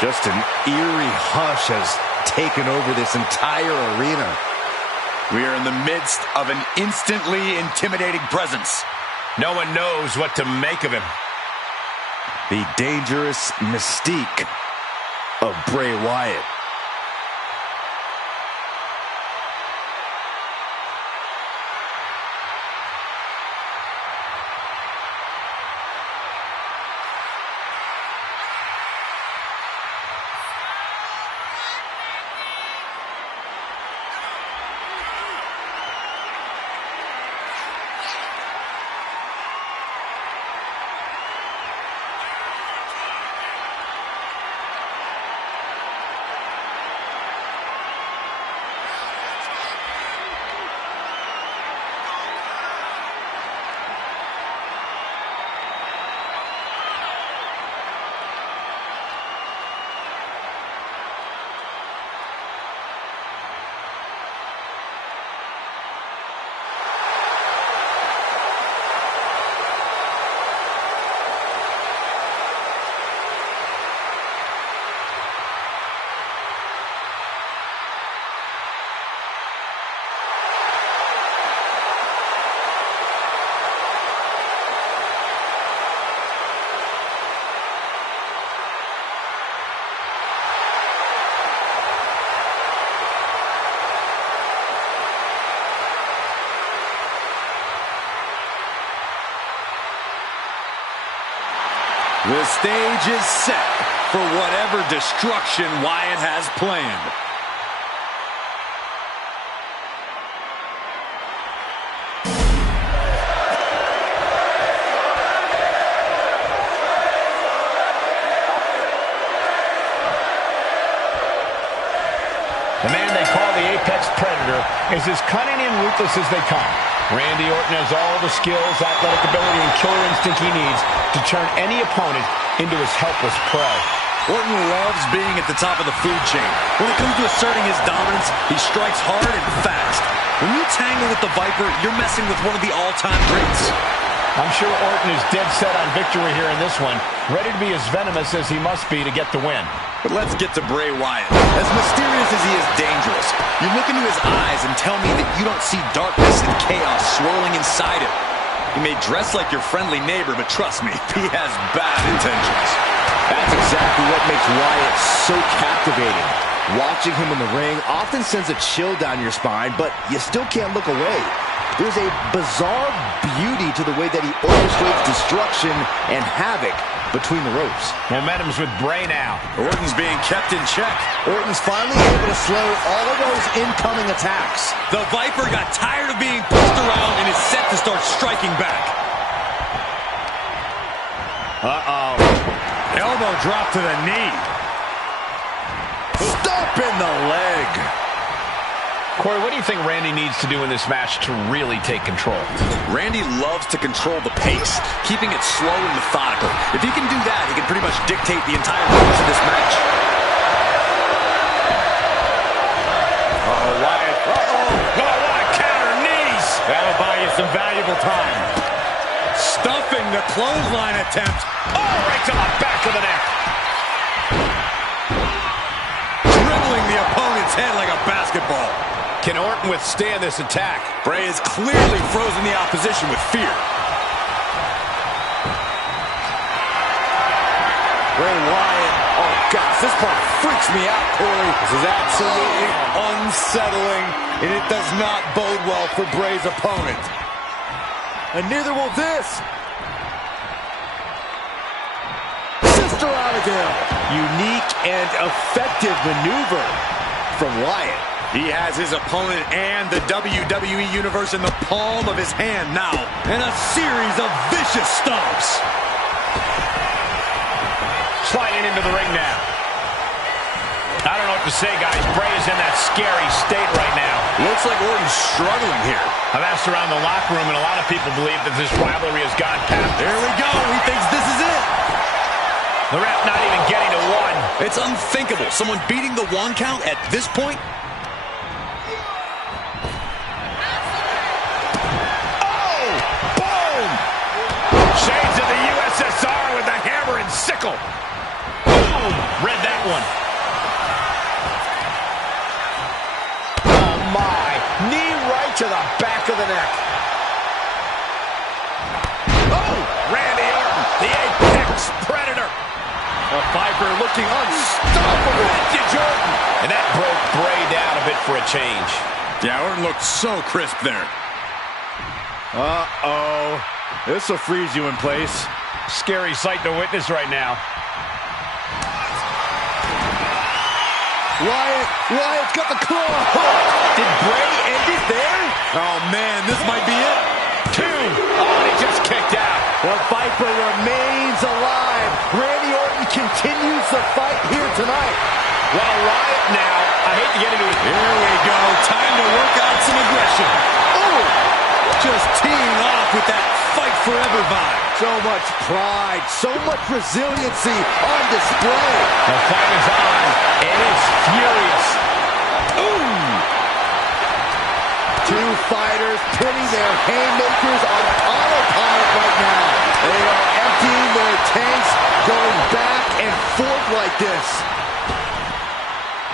Just an eerie hush has taken over this entire arena. We are in the midst of an instantly intimidating presence. No one knows what to make of him. The dangerous mystique of Bray Wyatt. The stage is set for whatever destruction Wyatt has planned. The man they call the Apex Predator is as cunning and ruthless as they come. Randy Orton has all the skills, athletic ability, and killer instinct he needs to turn any opponent into his helpless prey. Orton loves being at the top of the food chain. When it comes to asserting his dominance, he strikes hard and fast. When you tangle with the Viper, you're messing with one of the all-time greats. I'm sure Orton is dead set on victory here in this one, ready to be as venomous as he must be to get the win. But let's get to Bray Wyatt. As mysterious as he is dangerous, you look into his eyes and tell me that you don't see darkness and chaos swirling inside him. He may dress like your friendly neighbor, but trust me, he has bad intentions. That's exactly what makes Wyatt so captivating. Watching him in the ring often sends a chill down your spine, but you still can't look away. There's a bizarre beauty to the way that he orchestrates destruction and havoc between the ropes. Momentum's with Bray now. Orton's being kept in check. Orton's finally able to slow all of those incoming attacks. The Viper got tired of being pushed around and is set to start striking back. Uh-oh. Elbow drop to the knee. Stop in the leg. Corey, what do you think Randy needs to do in this match to really take control? Randy loves to control the pace, keeping it slow and methodical. If he can do that, he can pretty much dictate the entire course of this match. Uh-oh, Wyatt. Uh-oh. Oh, what a counter, knees. That'll buy you some valuable time. Stuffing the clothesline attempt. Oh, right to the back of the neck. Dribbling the opponent's head like a basketball. Can Orton withstand this attack? Bray has clearly frozen the opposition with fear. Bray Wyatt. Oh, gosh, this part freaks me out, Corey. This is absolutely unsettling, and it does not bode well for Bray's opponent. And neither will this. Sister Abigail. Unique and effective maneuver from Wyatt. He has his opponent and the WWE Universe in the palm of his hand now. And a series of vicious stomps. Sliding into the ring now. I don't know what to say, guys. Bray is in that scary state right now. Looks like Orton's struggling here. I've asked around the locker room, and a lot of people believe that this rivalry has gone past. There we go. He thinks this is it. The ref not even getting to one. It's unthinkable. Someone beating the one count at this point. Shades of the USSR with the hammer and sickle. Boom! Read that one. Oh, my. Knee right to the back of the neck. Oh! Randy Orton, the apex predator. A Viper looking unstoppable. Jordan. And that broke Bray down a bit for a change. Yeah, Orton looked so crisp there. Uh-oh. This will freeze you in place. Scary sight to witness right now. Wyatt's got the claw. Did Bray end it there? Oh, man, this might be it. 2. Oh, and he just kicked out. The Viper remains alive. Randy Orton continues the fight here tonight. Well, Wyatt now, I hate to get into it. Here we go. Time to work out some aggression. Oh! Just teeing off with that fight forever vibe. So much pride, so much resiliency on display. The fight is on, and it's furious. Ooh! Two fighters putting their haymakers on autopilot right now. They are emptying their tanks, going back and forth like this.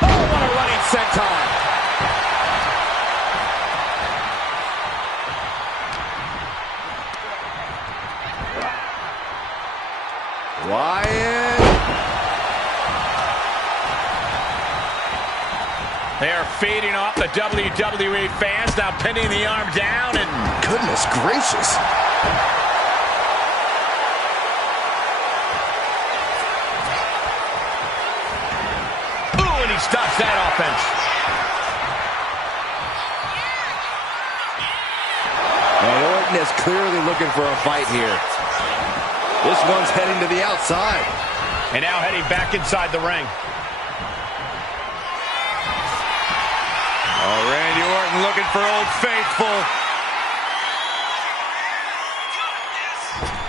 Oh, what a running senton. Wyatt. They are feeding off the WWE fans, now pinning the arm down, and Goodness gracious. ooh, and he stops that offense. And Orton is clearly looking for a fight here. This one's heading to the outside. And now heading back inside the ring. Oh, Randy Orton looking for Old Faithful.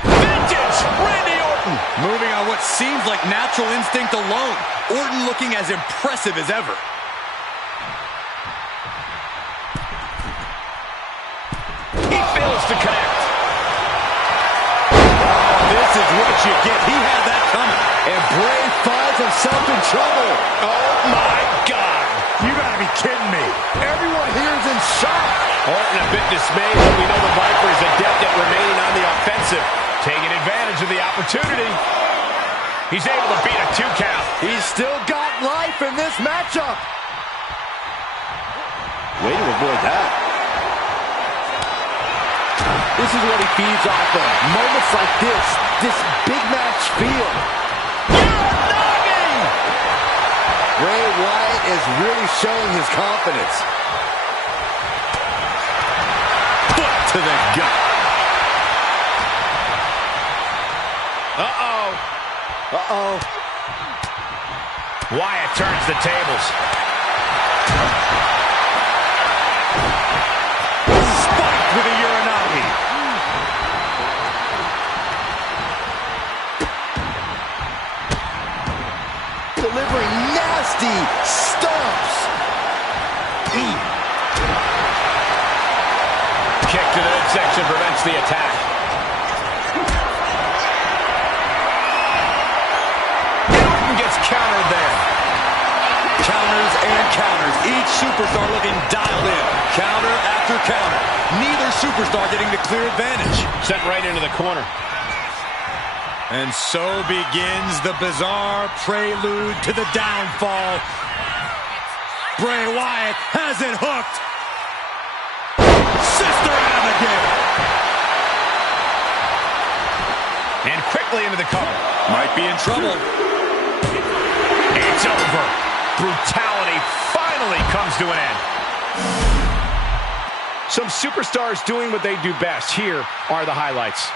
Vintage Randy Orton. Moving on what seems like natural instinct alone. Orton looking as impressive as ever. He fails to connect. This is what you get. He had that coming. And Bray finds himself in trouble. Oh, my God. You gotta be kidding me. Everyone here is in shock. Orton a bit dismayed, but we know the Viper is adept at remaining on the offensive. Taking advantage of the opportunity. He's able to beat a 2 count. He's still got life in this matchup. Way to avoid that. This is what he feeds off of. Moments like this big match feel. Noggin! Bray Wyatt is really showing his confidence. Foot to the gut. Uh-oh. Uh-oh. Wyatt turns the tables. team. Kick to the midsection prevents the attack. Newton gets countered there. Counters and counters. Each superstar looking dialed in. Counter after counter. Neither superstar getting the clear advantage. Sent right into the corner. And so begins the bizarre prelude to the downfall. Bray Wyatt has it hooked. Sister Abigail. And quickly into the cover. Might be in trouble. It's over. Brutality finally comes to an end. Some superstars doing what they do best. Here are the highlights.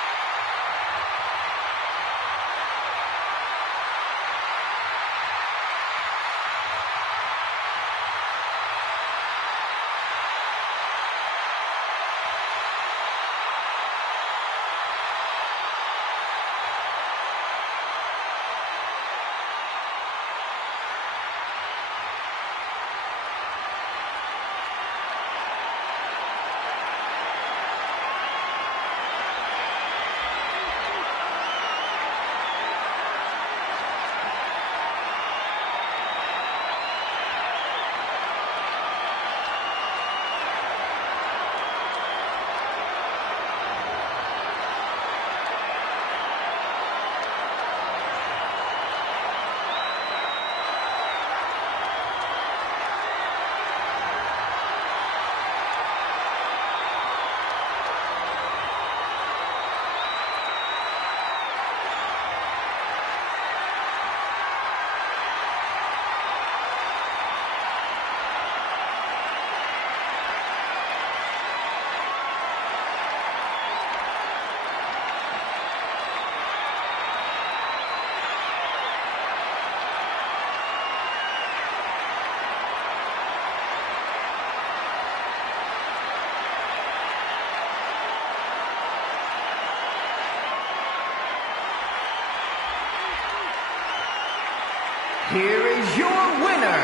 Here is your winner,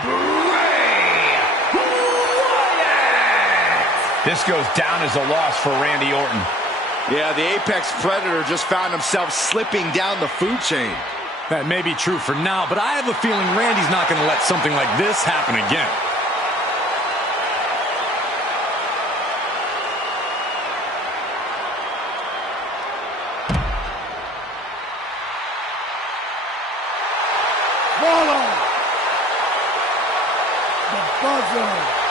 Bray Wyatt! This goes down as a loss for Randy Orton. Yeah, the Apex Predator just found himself slipping down the food chain. That may be true for now, but I have a feeling Randy's not going to let something like this happen again. Follow the buzzer.